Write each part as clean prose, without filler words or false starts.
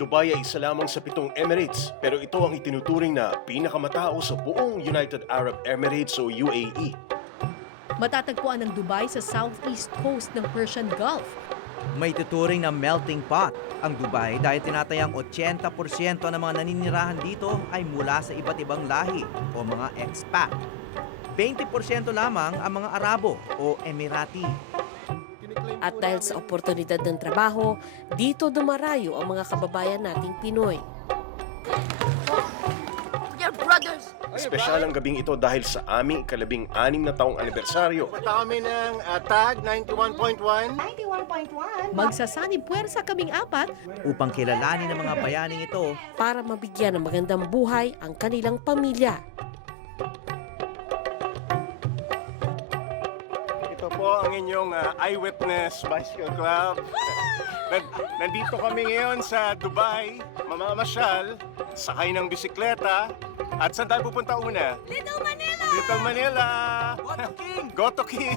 Dubai ay isa lamang sa 7 Emirates, pero ito ang itinuturing na pinakamatao sa buong United Arab Emirates o UAE. Matatagpuan ng Dubai sa southeast coast ng Persian Gulf. May tuturing na melting pot ang Dubai dahil tinatayang 80% ng mga naninirahan dito ay mula sa iba't ibang lahi o mga expat. 20% lamang ang mga Arabo o Emirati. At dahil sa oportunidad ng trabaho, dito dumarayo ang mga kababayan nating Pinoy. Your brothers! Espesyal ang gabing ito dahil sa aming ika-12 na taong anibersaryo. Punta kami ng TAG 91.1. Magsasanib puwersa kaming apat Upang kilalanin ng mga bayaning ito, Para mabigyan ng magandang buhay ang kanilang pamilya. Ito po ang inyong Eyewitness Bicycle Club. Nandito kami ngayon sa Dubai, mamamasyal, sakay ng bisikleta. At saan tayo pupunta una? Little Manila! Little Manila! Goto King! Goto King!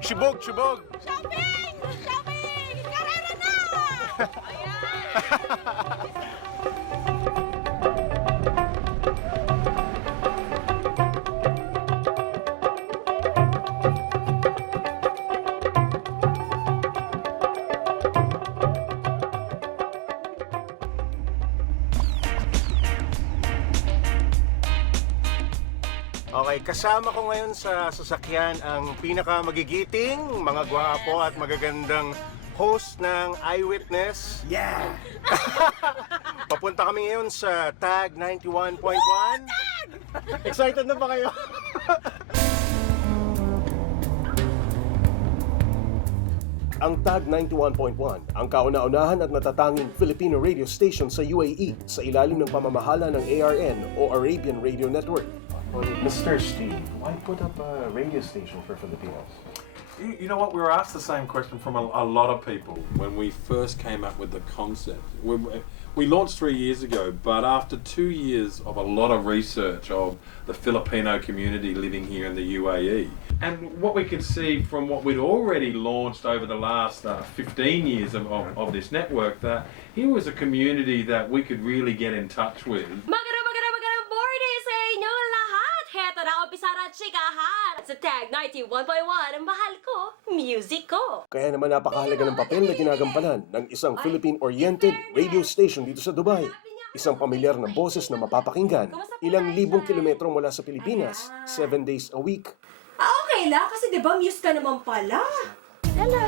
Shibog, Shibog! Shopping! Shopping! Karera na! Okay, kasama ko ngayon sa sasakyan ang pinakamagigiting, mga gwapo at magagandang host ng Eyewitness. Yeah! Papunta kami ngayon sa TAG 91.1. Excited na ba kayo? Ang TAG 91.1, ang kauna-unahan at natatanging Filipino radio station sa UAE sa ilalim ng pamamahala ng ARN o Arabian Radio Network. Well, Mr. Steve, why put up a radio station for Filipinos? You know what? We were asked the same question from a lot of people when we first came up with the concept. We launched 3 years ago, but after 2 years of a lot of research of the Filipino community living here in the UAE, and what we could see from what we'd already launched over the last 15 years of this network, that here was a community that we could really get in touch with. Magandang morning sa inyong lahat! Heto na ang Pisara at Chikahan! Sa TAG 91.1, ang mahal ko, music ko! Kaya naman napakahalaga ng papel na ginagampanan ng isang Philippine-oriented radio station dito sa Dubai. Isang pamilyar na boses na mapapakinggan, ilang libong kilometro mula sa Pilipinas, 7 days a week. Okay lang, kasi di ba muse ka naman pala? Hello!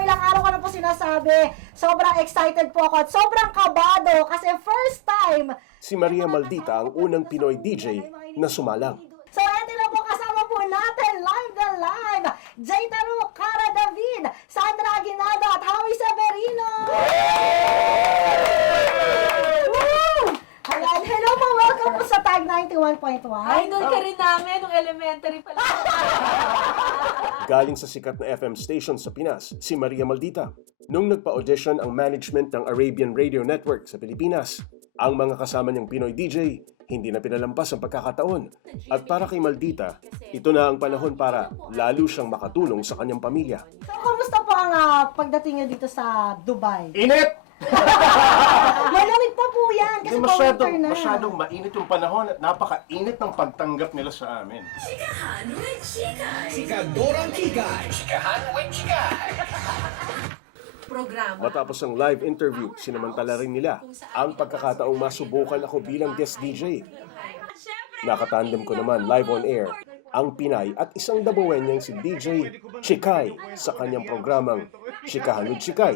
Ilang araw ko na po sinasabi, sobrang excited po ako at sobrang kabado kasi first time. Si Maria Maldita ang unang Pinoy DJ na sumalang. So eto na po kasama po natin live na live, Jay Taro, Cara David, Sandra Aguinaldo at Howie Severino. Woo! Ayan, hello po, welcome po sa TAG 91.1. Idol ka rin namin, nung elementary pa lang. Galing sa sikat na FM station sa Pinas, si Maria Maldita. Nung nagpa-audition ang management ng Arabian Radio Network sa Pilipinas, ang mga kasama niyang Pinoy DJ hindi na pinalampas ang pagkakataon. At para kay Maldita, ito na ang panahon para lalo siyang makatulong sa kanyang pamilya. So, kumusta po ang pagdating niyo dito sa Dubai? Init! Malamig pa po yan kasi pa winter na. Masyadong mainit yung panahon at napakainit ng pagtanggap nila sa amin. Programa. Matapos ang live interview, sinamantala rin nila ang pagkakataong masubukan ako bilang guest DJ. Nakatandem ko naman live on air ang Pinay at isang Dabuenyang si DJ Chikay sa kanyang programang Chikahan with Chikay.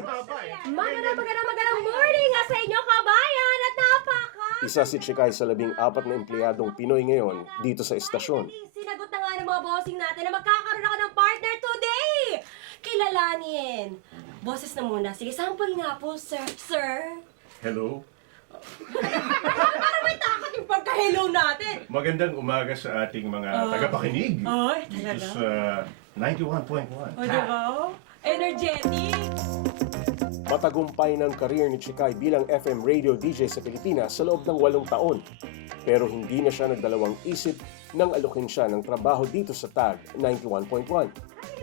Magandang morning sa inyo kabayan at napaka! Isa si Chikay sa 14 na empleyadong Pinoy ngayon dito sa estasyon. Sinagot na nga ng mga bossing natin na magkakaroon ako ng partner today! Kilalanin! Boses na muna. Sige, sample nga po, sir. Sir? Hello? Para may takot yung pagka-hello natin! Magandang umaga sa ating mga tagapakinig. Ay, Dito talaga? sa 91.1. O, diba? Energetic! Matagumpay ng career ni Chikay bilang FM radio DJ sa Pilipinas sa loob ng 8 taon. Pero hindi na siya nagdalawang isip nang alukin siya ng trabaho dito sa TAG 91.1.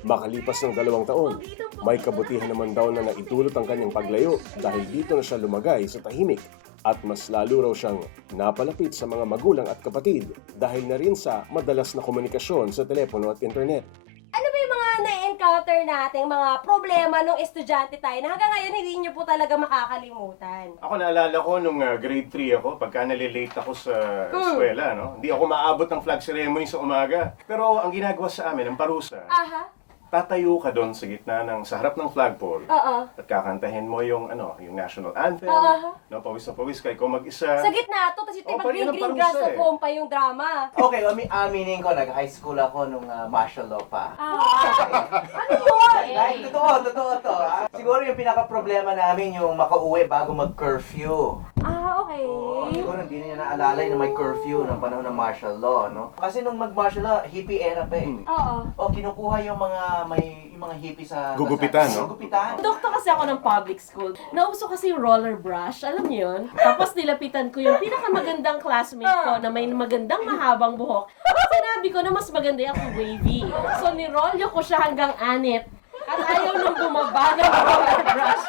Makalipas ng 2 taon, May kabutihan naman daw na naitulot ang kanyang paglayo dahil dito na siya lumagay sa tahimik at mas lalo raw siyang napalapit sa mga magulang at kapatid dahil na rin sa madalas na komunikasyon sa telepono at internet. Ano ba yung mga na-encounter nating mga problema nung estudyante tayo na hanggang ngayon hindi nyo po talaga makakalimutan? Ako naalala ko nung grade 3 ako, pagka nalilate ako sa eskwela, no? Hindi ako maabot ng flag ceremony sa umaga. Pero ang ginagawa sa amin, ang parusa, Aha. tatayo ka doon sa gitna sa harap ng flagpole Oo. at kakantahin mo yung national anthem, no, pawis na pawis ka, ikaw mag-isa. Sa gitna to, tapos yung pa rin ang green parusa grass of eh. home pa yung drama. Okay, aminin ko, nag-high school ako nung martial law pa. Ano yun? Like, totoo to. Siguro yung pinaka-problema namin yung makauwi bago mag-curfew. Okay. Siguro hindi niya naalala yung may curfew ng panahon ng martial law, no? Kasi nung mag-martial law, hippie era pa eh. Oo. O, kinukuha yung mga hippie sa... Gugupitan, no? Gugupitan. Doktor kasi ako ng public school. Nauso kasi yung roller brush, alam niyo yun? Tapos nilapitan ko yung pinakamagandang classmate ko na may magandang mahabang buhok. Sinabi ko na mas maganda yung wavy. So nirolyo ko siya hanggang anit. At ayaw nang bumaba ng roller brush.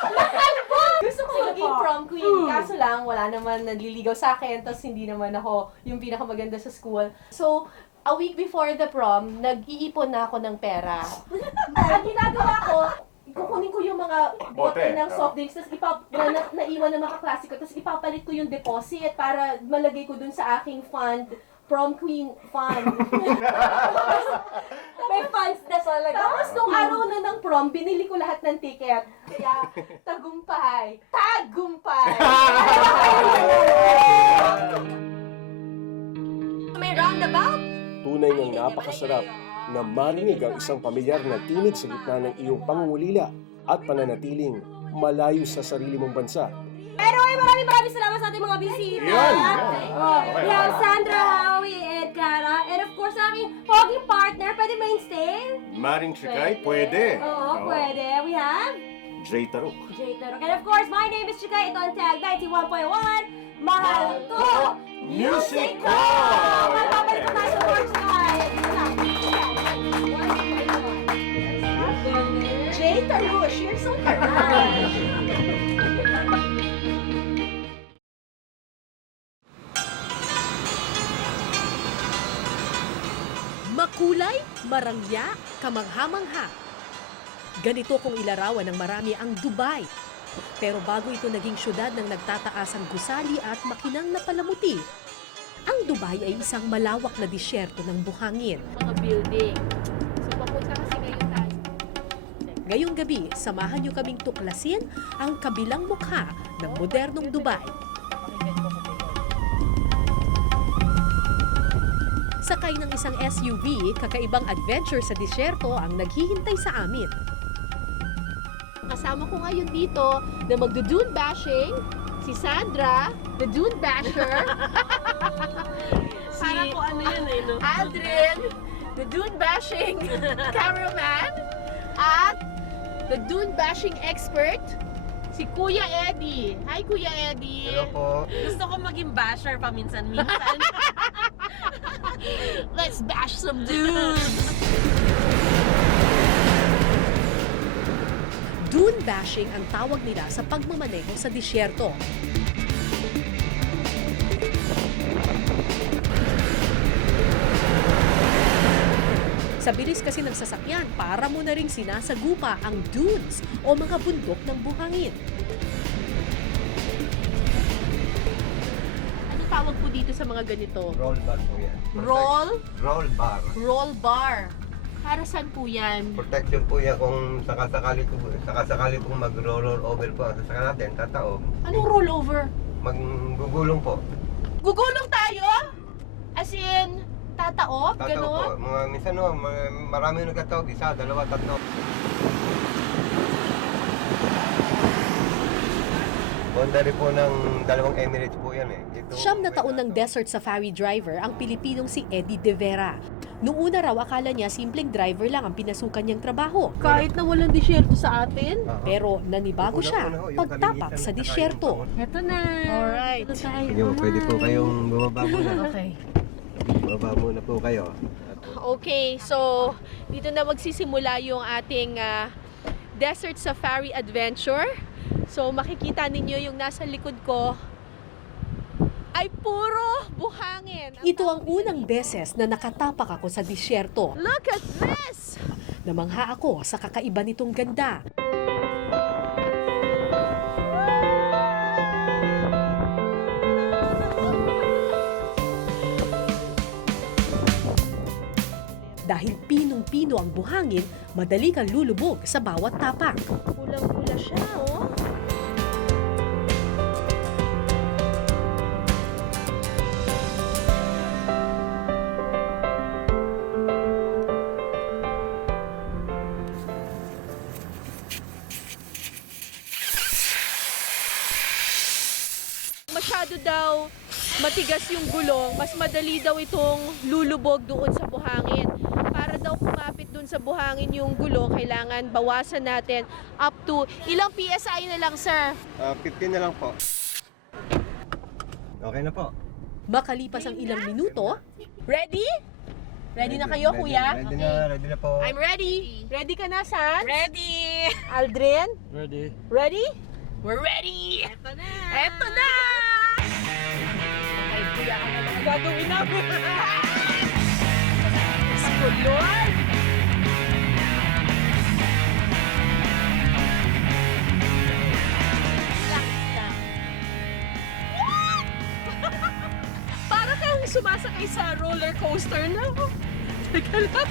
Gusto ko maging prom queen, kaso lang wala naman nagliligaw sa akin, tapos hindi naman ako yung pinakamaganda sa school. So, a week before the prom, nag-iipon na ako ng pera. Ang ginagawa ko, kukunin ko yung mga bote Bote, ng soft drinks, tapos naiwan ng mga kaklase ko, tapos ipapalit ko yung deposit para malagay ko dun sa aking fund, prom queen fund. May funds na talaga. Tapos nung araw na ng prom, binili ko lahat ng ticket. Kaya, tagumpay! Tagumpay! May roundabout. Tunay ngang napakasarap na marinig ang isang pamilyar na tinig sa gitna ng iyong pangungulila at pananatiling malayo sa sarili mong bansa. Pero maraming salamat sa ating mga bisita. Yan! We have Sandra, Howie, Ed, Cara, and of course sa aking poging partner. Pwede mainstay? Maring Chikay, pwede. Oo, pwede. We have Jay Taruk. Jay Tarok. And of course, my name is Chikay. Ito ang tag 91.1. Mahal to Music Ko! Babalik pa tayo sa Portugal. Jay Tarush, you're so nice! Makulay, marangya, kamangha-mangha. Ganito kung ilarawan ng marami ang Dubai. Pero bago ito naging syudad ng nagtataasang gusali at makinang na palamuti, ang Dubai ay isang malawak na disyerto ng buhangin. Mga building. So papunta kasi ngayon tayo. Ngayong gabi, samahan niyo kaming tuklasin ang kabilang mukha ng modernong Dubai. Sakay ng isang SUV, kakaibang adventure sa disyerto ang naghihintay sa amin. Kasama ko ngayon dito na magdo-dune bashing, si Sandra, the dune basher. Parang ko ano yun eh, no? Aldrin, the dune bashing cameraman, at the dune bashing expert, si Kuya Eddie. Hi, Kuya Eddie. Hello po. Gusto ko maging basher paminsan-minsan. Let's bash some dudes. Dune bashing ang tawag nila sa pagmamaneho sa disyerto. Sa bilis kasi ng sasakyan, para mo na ring sinasagupa ang dunes o mga bundok ng buhangin. Ano tawag po dito sa mga ganito? Roll bar po yan. Roll bar. Roll bar. Para saan po yan? Protection po yan kung sakasakali pong mag-roll over po ang sasakyan natin, tataob. Anong rollover? Maggugulong po. Gugulong tayo? As in, tataob? Tataob po. Ganon? Minsan marami nagkataob, isa, dalawa, tatlo. Boundary po ng dalawang Emirates po yan eh. Ito, 9 na taon ng desert safari driver ang Pilipinong si Eddie De Vera. Noong una raw, akala niya simpleng driver lang ang pinasukan niyang trabaho. Kahit na walang disyerto sa atin? Pero nanibago siya pagtapak sa disyerto. Eto na. Alright. Ito tayo. Sige, pwede po kayong bumaba muna. Okay. Bumaba muna po kayo. Okay, so dito na magsisimula yung ating Desert Safari Adventure. So makikita ninyo yung nasa likod ko ay puro buhangin. Ito ang unang beses na nakatapak ako sa disyerto. Look at this! Namangha ako sa kakaiba nitong ganda. Dahil pinong-pino ang buhangin, madali kang lulubog sa bawat tapak. Pulang-pula siya, oh. Masyado daw matigas yung gulong, mas madali daw itong lulubog doon sa buhangin. Para daw kumapit doon sa buhangin yung gulong, kailangan bawasan natin up to ilang PSI na lang, sir? 15 na lang po. Okay na po. Makalipas ang ilang minuto, ready? Ready na kayo, kuya? Ready na po. I'm ready. Ready ka na, Sans? Ready! Aldrin? Ready. Ready? We're ready! Eto na! Eto na! Ay, kuya, ano ba gagawin namin? Oh, Lord! Para kang sumasakay sa roller coaster na. Teka lang.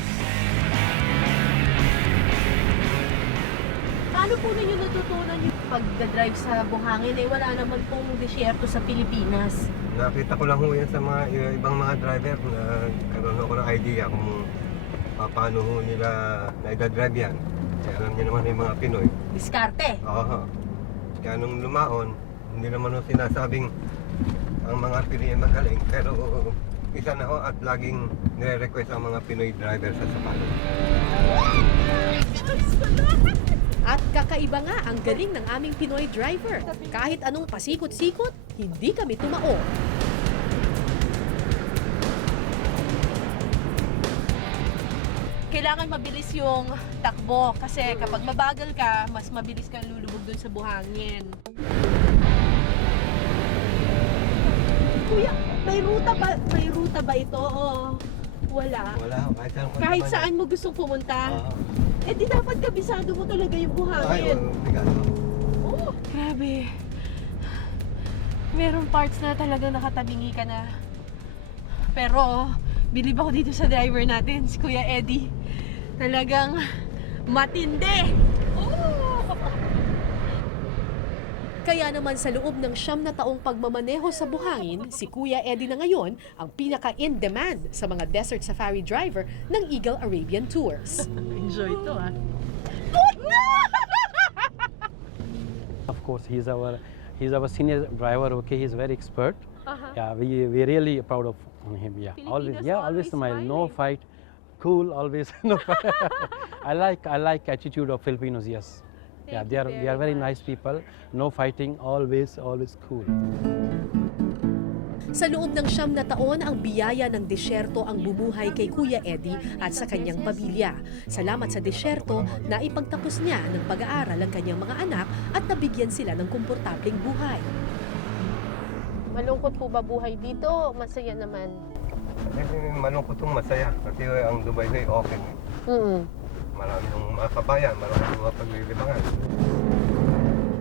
Paano po ninyo natutunan yung pag-drive sa buhangin? Eh, wala naman pong disyerto sa Pilipinas. Nakita ko lang ho yan sa mga ibang mga driver na karoon ako ng idea kung paano ho nila naidadrive yan. Kaya alam niyo naman yung mga Pinoy. Diskarte. Oo. Kaya nung lumaon, hindi naman ho sinasabing ang mga Pinoy ay magaling. Pero isa na ho at laging nire-request ang mga Pinoy driver sa Sapalo. At kakaiba nga ang galing ng aming Pinoy driver. Kahit anong pasikot-sikot, hindi kami tumao. Kailangan mabilis yung takbo kasi kapag mabagal ka, mas mabilis kang lulubog dun sa buhangin. Kuya, may ruta ba ito o wala? Wala ho, Kahit saan mo gustong pumunta? Eh di dapat kabisado mo talaga yung buhangin. Oh, grabe. Merong parts na talaga nakatabingi ka na. Pero, bilib ako dito sa driver natin, si Kuya Eddie. Talagang matindi. Oh! Kaya naman sa loob ng 9 na taong pagmamaneho sa buhangin, si Kuya Eddie na ngayon ang pinaka-in-demand sa mga desert safari driver ng Eagle Arabian Tours. Enjoy to, ah. Of course, he's our senior driver. Okay, he's very expert. Yeah, we really proud of him. Yeah, always smile. No fight, cool. Always no fight. I like attitude of Filipinos. Yes. Yeah, they are very nice people. No fighting. Always cool. Sa loob ng 9 na taon, ang biyaya ng disyerto ang bumuhay kay Kuya Eddie at sa kanyang pamilya. Salamat sa disyerto na ipagtapos niya ng pag-aaral ang kanyang mga anak at nabigyan sila ng komportableng buhay. Malungkot po ba buhay dito? Masaya naman. Malungkot itong masaya kasi ang Dubai ay open. Marami ng mga kabayan, marami ng mga paglilibangan.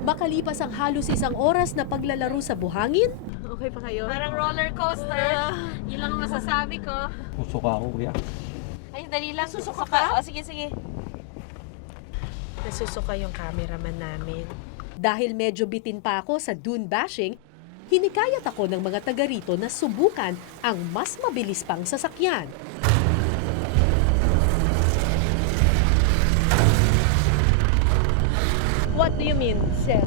Makalipas ang halos 1 oras na paglalaro sa buhangin, okay pa kayo? Parang roller coaster. Yun lang masasabi ko. Susuka ako, yeah. Ay, dali lang. Susuka ka? O, sige. Nasusuka yung cameraman namin. dahil medyo bitin pa ako sa dune bashing, hinikayat ako ng mga taga rito na subukan ang mas mabilis pang sasakyan. What do you mean, sir?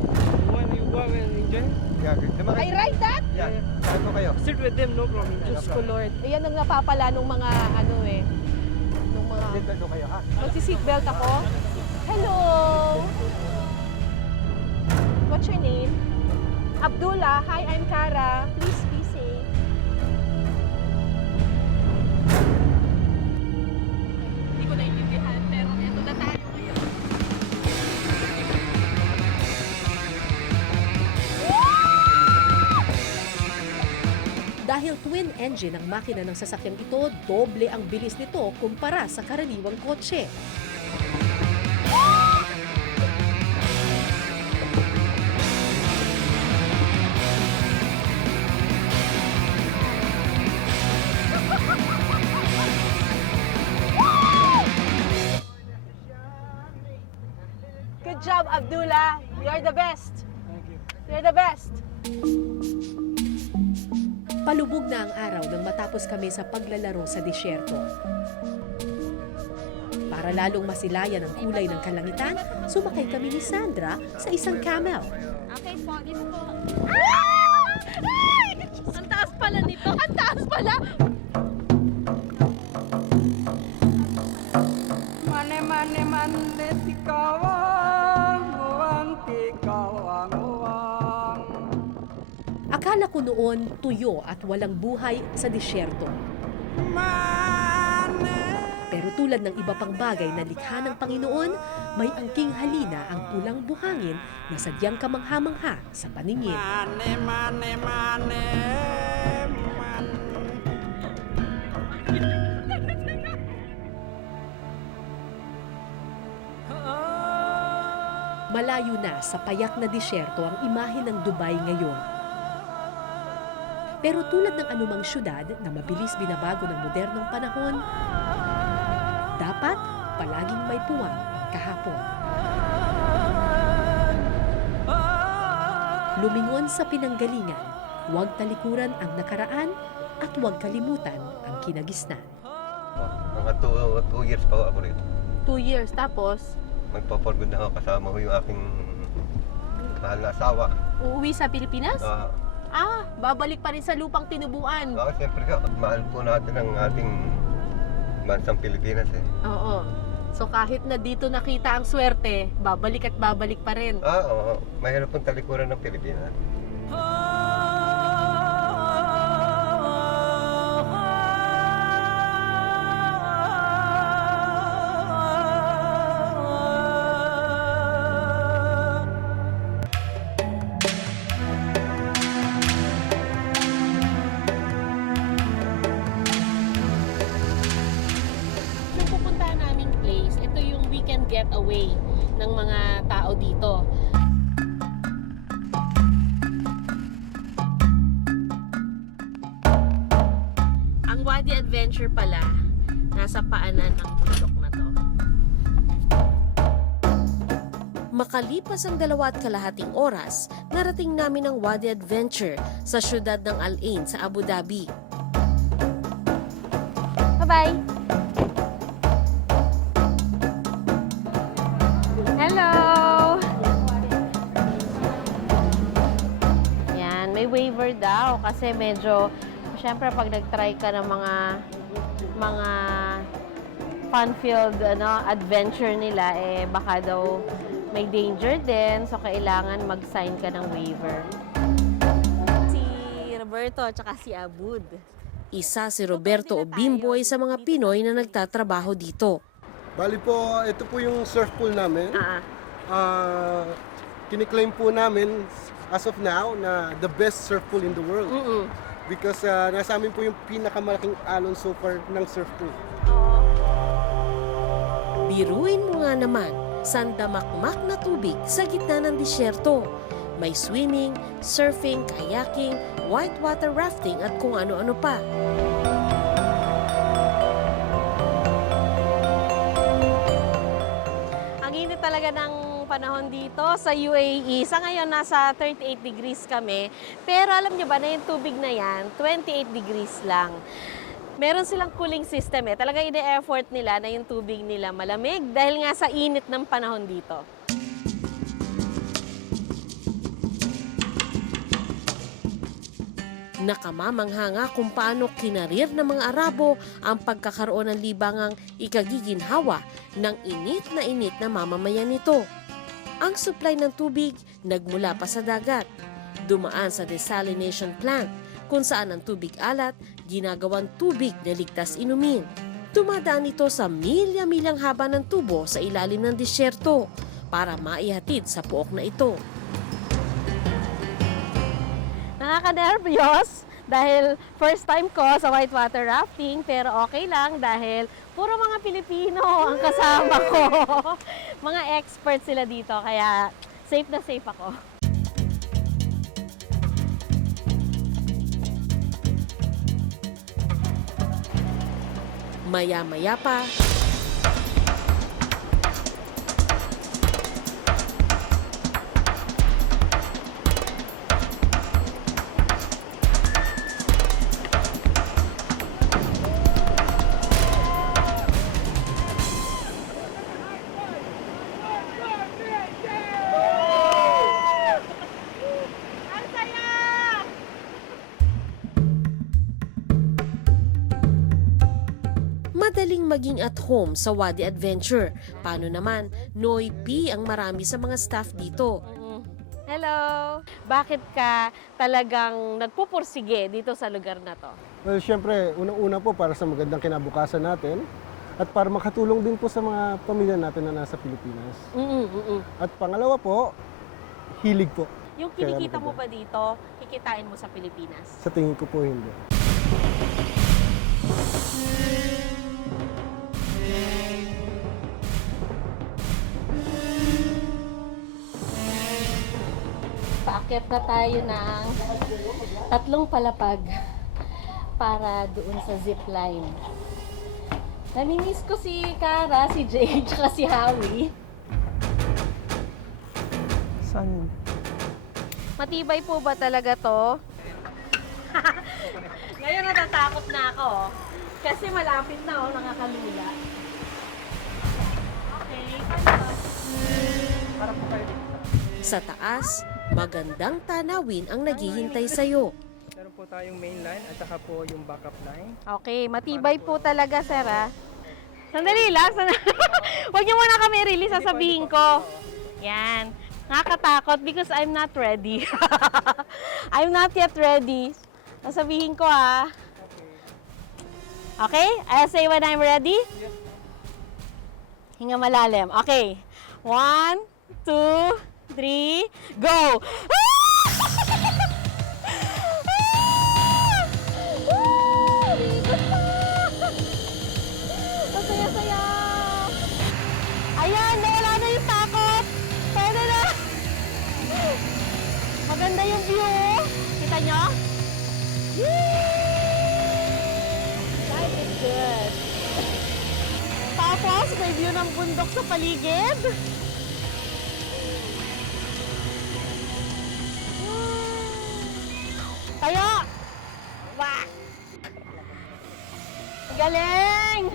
When you go and enjoy? Yeah, I ride that? Yeah, saan kayo? Sit with them, no problem. Diyos ko, Lord. Ayan ang napapala nung mga ano eh. Nung mga... Seatbelt kayo, ha? Magsi-seatbelt ako? Hello! What's your name? Abdullah. Hi, I'm Kara. Please be safe. Hindi ko naintindihan, pero eto na tayo ngayon. Dahil twin engine ang makina ng sasakyang ito, doble ang bilis nito kumpara sa karaniwang kotse. Good job, Abdullah. You're the best. Thank you. You're the best. Palubog na ang araw nang matapos kami sa paglalaro sa disyerto. Para lalong masilayan ang kulay ng kalangitan, sumakay kami ni Sandra sa isang camel. Okay po, dito po. Ay! Ang taas pala nito. Ang taas pala! Mane, mane, mane, tikawang, uwang, tikawang, uwang. Akala ko noon tuyo at walang buhay sa disyerto. Pero tulad ng iba pang bagay na likha ng Panginoon, may angking halina ang pulang buhangin na sadyang kamangha-mangha sa paningin. Mane, mane, mane, mane. Malayo na sa payak na disyerto ang imahe ng Dubai ngayon. Pero tulad ng anumang syudad na mabilis binabago ng modernong panahon, dapat palaging may puwang ang kahapon. Lumingon sa pinanggalingan, huwag talikuran ang nakaraan at huwag kalimutan ang kinagisnan. Mga 2 years pa ako rito. 2 years, tapos Magpaporgod na ako kasama ko yung aking mahal na asawa. uuwi sa Pilipinas? Babalik pa rin sa lupang tinubuan. Siyempre ka, mahal po natin ang ating bansang Pilipinas eh. Oo. So kahit na dito nakita ang swerte, babalik at babalik pa rin. Oo. Mahirap pong talikuran ng Pilipinas. Getaway ng mga tao dito. Ang Wadi Adventure pala, nasa paanan ng bundok na to. Makalipas ang 2.5 oras, narating namin ang Wadi Adventure sa siyudad ng Al Ain sa Abu Dhabi. Bye-bye! Hello! Yan, may waiver daw kasi medyo, syempre pag nag-try ka ng mga fun-filled adventure nila, baka daw may danger din, so kailangan mag-sign ka ng waiver. Si Roberto at si Abud. Isa si Roberto o Bimboy sa mga Pinoy na nagtatrabaho dito. Bali po, ito po yung surf pool namin. Kiniklaim po namin as of now na the best surf pool in the world. Because nasa amin po yung pinakamalaking alon so far ng surf pool. Biruin mo nga naman, sandamakmak na tubig sa gitna ng disyerto. May swimming, surfing, kayaking, whitewater rafting at kung ano-ano pa. Talaga ng panahon dito sa UAE. Sa ngayon, nasa 38 degrees kami. Pero alam nyo ba na yung tubig na yan, 28 degrees lang. Meron silang cooling system eh. Talaga ine-effort nila na yung tubig nila malamig dahil nga sa init ng panahon dito. Nakamamangha nga kung paano kinarir ng mga Arabo ang pagkakaroon ng libangang ikagiginhawa ng init na mamamayan nito. Ang supply ng tubig nagmula pa sa dagat, dumaan sa desalination plant kung saan ang tubig alat ginagawang tubig na ligtas inumin. Dumadaan ito sa milya-milyang haba ng tubo sa ilalim ng disyerto para maihatid sa pook na ito. Nakaka-nervyos Dahil first time ko sa whitewater rafting, pero okay lang dahil puro mga Pilipino ang kasama ko. Mga experts sila dito, kaya safe na safe ako. Maya-maya pa, madaling maging at home sa Wadi Adventure. Paano naman, Noy-P ang marami sa mga staff dito. Hello! Bakit ka talagang nagpupursige dito sa lugar na to? Well, syempre, unang-una po para sa magandang kinabukasan natin at para makatulong din po sa mga pamilya natin na nasa Pilipinas. At pangalawa po, hilig po. Yung kinikita mo ba dito, kikitain mo sa Pilipinas? Sa tingin ko po hindi. Paakyat na tayo ng 3 palapag para doon sa zipline. Namimiss ko si Cara, si Jay, tsaka si Howie. Saan? Matibay po ba talaga to? Ngayon natatakot na ako. Kasi malapit na nakakalula. Okay, Para po kayo dito. Sa taas, magandang tanawin ang naghihintay sa'yo. Meron po tayong main line at saka po yung backup line. Okay, matibay po talaga, sir, ha? Sandali lang. Huwag niyo muna kami release, sasabihin ko. Yan. Nakakatakot because I'm not ready. I'm not yet ready. Sasabihin ko, ha? Okay? I'll say when I'm ready. Hinga malalim. Okay. 1, 2, 3, go! Masaya-saya! Ayan, nawala na yung takot! Pwede na! Maganda yung view! Kita nyo? Life is good! Tapos, may view ng bundok sa paligid. Tayo! Wah! Galing!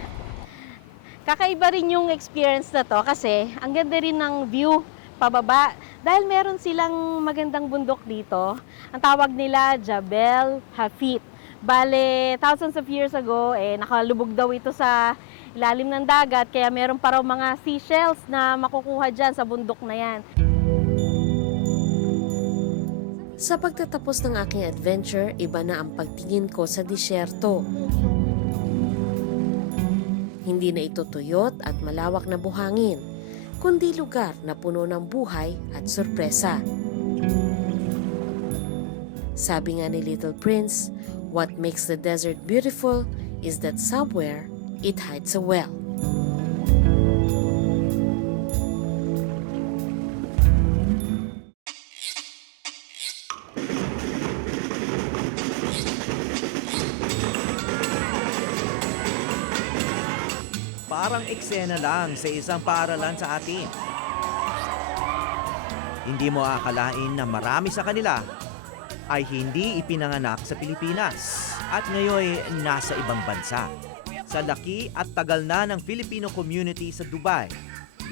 Kakaiba rin yung experience na to kasi ang ganda rin ng view pababa. Dahil meron silang magandang bundok dito. Ang tawag nila Jabal Hafit. Bale, thousands of years ago, nakalubog daw ito sa ilalim ng dagat. Kaya meron pa raw mga seashells na makukuha dyan sa bundok na yan. Sa pagtatapos ng aking adventure, iba na ang pagtingin ko sa disyerto. Hindi na ito tuyot at malawak na buhangin, kundi lugar na puno ng buhay at sorpresa. Sabi nga ni Little Prince, what makes the desert beautiful is that somewhere it hides a well. Parang eksena lang sa isang paaralan sa atin. Hindi mo akalain na marami sa kanila ay hindi ipinanganak sa Pilipinas at ngayon nasa ibang bansa. Sa laki at tagal na ng Filipino community sa Dubai,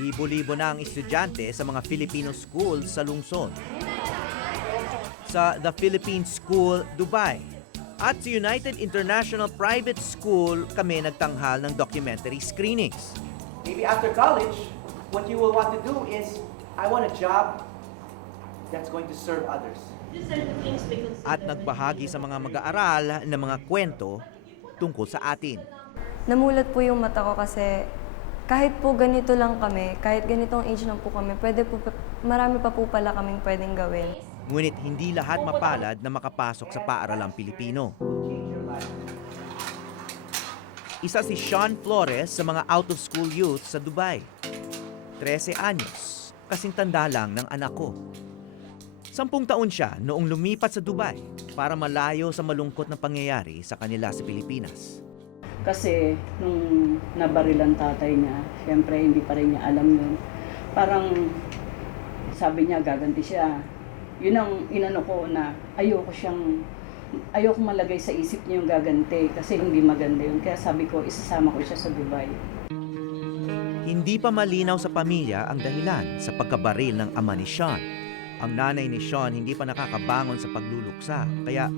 libo-libo na ang estudyante sa mga Filipino schools sa lungsod. Sa The Philippine School, Dubai, at sa United International Private School, kami nagtanghal ng documentary screenings. Maybe after college, what you will want to do is, I want a job that's going to serve others. At nagbahagi sa mga mag-aaral ng mga kwento tungkol sa atin. Namulat po yung mata ko kasi kahit po ganito lang kami, kahit ganitong age lang po kami, marami pa po pala kaming pwedeng gawin. Ngunit hindi lahat mapalad na makapasok sa paaralang Pilipino. Isa si Sean Flores sa mga out-of-school youth sa Dubai. 13 anyos, kasing tanda lang ng anak ko. 10 taon siya noong lumipat sa Dubai para malayo sa malungkot na pangyayari sa kanila sa Pilipinas. Kasi nung nabarilan tatay niya, syempre hindi pa rin niya alam yun. Parang sabi niya gaganti siya. Yun ang inano ko na ayoko malagay sa isip niya yung gaganti kasi hindi maganda yun. Kaya sabi ko, isasama ko siya sa Dubai. Hindi pa malinaw sa pamilya ang dahilan sa pagkabaril ng ama ni Sean. Ang nanay ni Sean hindi pa nakakabangon sa pagluluksa, kaya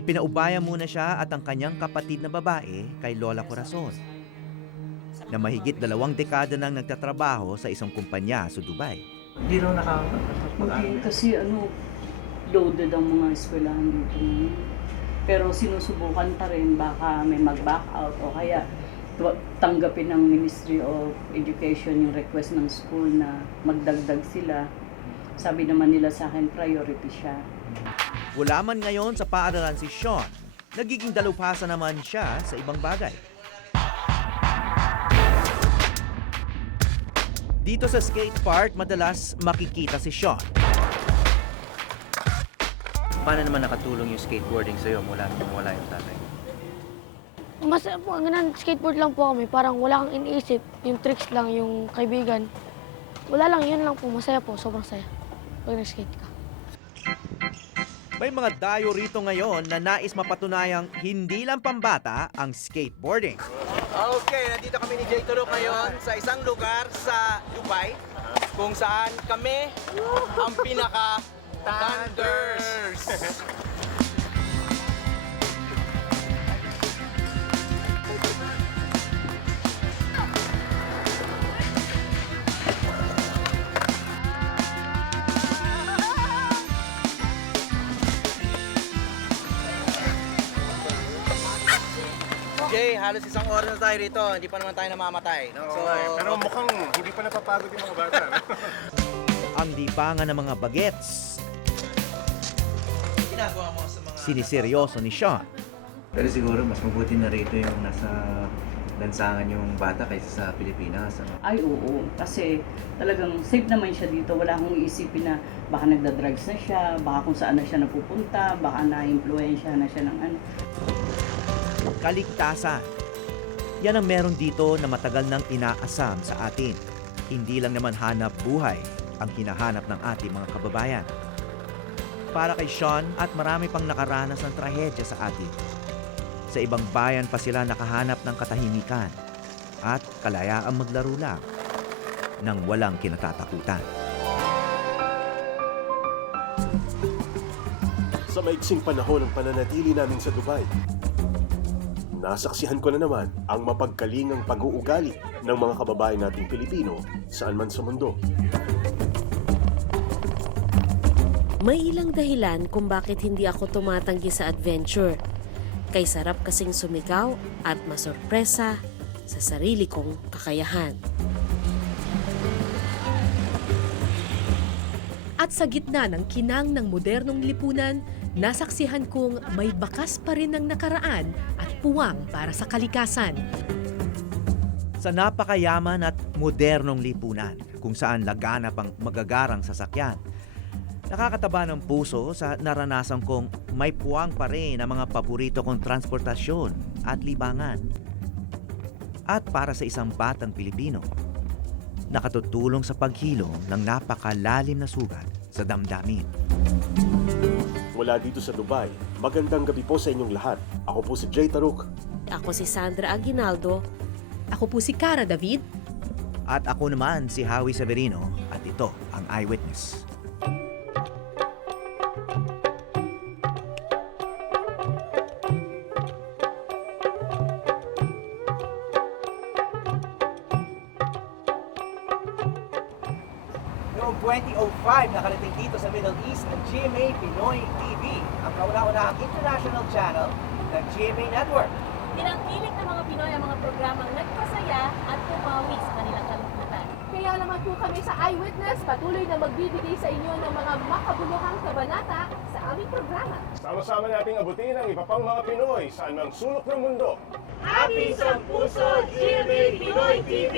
ipinaubaya muna siya at ang kanyang kapatid na babae kay Lola Corazon, na mahigit 2 dekada nang nagtatrabaho sa isang kumpanya sa Dubai. Hindi raw nakakapag-aral. Kasi loaded ang mga eskwelahan dito. Pero sinusubukan pa rin, baka may mag-back out o kaya tanggapin ng Ministry of Education yung request ng school na magdagdag sila. Sabi naman nila sa akin, priority siya. Wala man ngayon sa paaralan si Sean, nagiging daluphasa naman siya sa ibang bagay. Dito sa skate park, madalas makikita si Sean. Paano naman nakatulong yung skateboarding sa'yo mula nung wala yung tatay? Mas skateboard lang po kami, parang wala kang iniisip, yung tricks lang, yung kaibigan. Wala lang, yun lang po, masaya po, sobrang saya pag nag-skate ka. May mga dayo rito ngayon na nais mapatunayang hindi lang pambata ang skateboarding. Okay, nandito kami ni Jay Turok ngayon sa isang lugar sa Dubai kung saan kami ang pinaka-thunders. Jay, halos isang oras na tayo rito. Hindi pa naman tayo namamatay. Pero mukhang hindi pa napapagod yung mga bata. Ang libangan ng mga bagets. Ginagawa mo sa mga... Siniseryoso ni Sean. Pero siguro mas mabuti na rito yung nasa lansangan yung bata kaysa sa Pilipinas. Ay oo, kasi talagang safe naman siya dito. Wala akong iisipin na baka nagda-drugs na siya, baka kung saan na siya napupunta, baka na-influensya na siya ng ano. Kaligtasan. Yan ang meron dito na matagal nang inaasam sa atin. Hindi lang naman hanap buhay ang hinahanap ng ating mga kababayan. Para kay Sean at marami pang nakaranas ng trahedya sa atin. Sa ibang bayan pa sila nakahanap ng katahimikan at kalayaang maglaro lang ng walang kinatatakutan. Sa maiksing panahon ng pananatili namin sa Dubai, nasaksihan ko na naman ang mapagkalingang pag-uugali ng mga kababayan nating Pilipino saan man sa mundo. May ilang dahilan kung bakit hindi ako tumatanggi sa adventure. Kay sarap kasing sumigaw at masorpresa sa sarili kong kakayahan. At sa gitna ng kinang ng modernong lipunan, nasaksihan kong may bakas pa rin ng nakaraan at puwang para sa kalikasan. Sa napakayaman at modernong lipunan kung saan laganap ang magagarang sasakyan, nakakataba ng puso sa naranasan kong may puwang pa rin ang mga paborito kong transportasyon at libangan. At para sa isang batang Pilipino, nakatutulong sa paghilom ng napakalalim na sugat sa damdamin. Mula dito sa Dubai, magandang gabi po sa inyong lahat. Ako po si Jay Turok. Ako si Sandra Aguinaldo. Ako po si Cara David. At ako naman si Howie Severino at ito ang Eyewitness. Noong 2005, nakarating dito sa Middle East ang GMA Pinoy TV, ang kauna-unahang international channel ng GMA Network. Tinangkilik ng mga Pinoy ang mga programang nagpasaya at pumawi sa kanilang kalungkutan. Kaya naman po kami sa Eyewitness patuloy na magbibigay sa inyo ng mga makabuluhang kabanata sa aming programa. Sama-sama nating abutin ang iba pang mga Pinoy saan mang sulok ng mundo. Happy sa Puso, GMA Pinoy TV!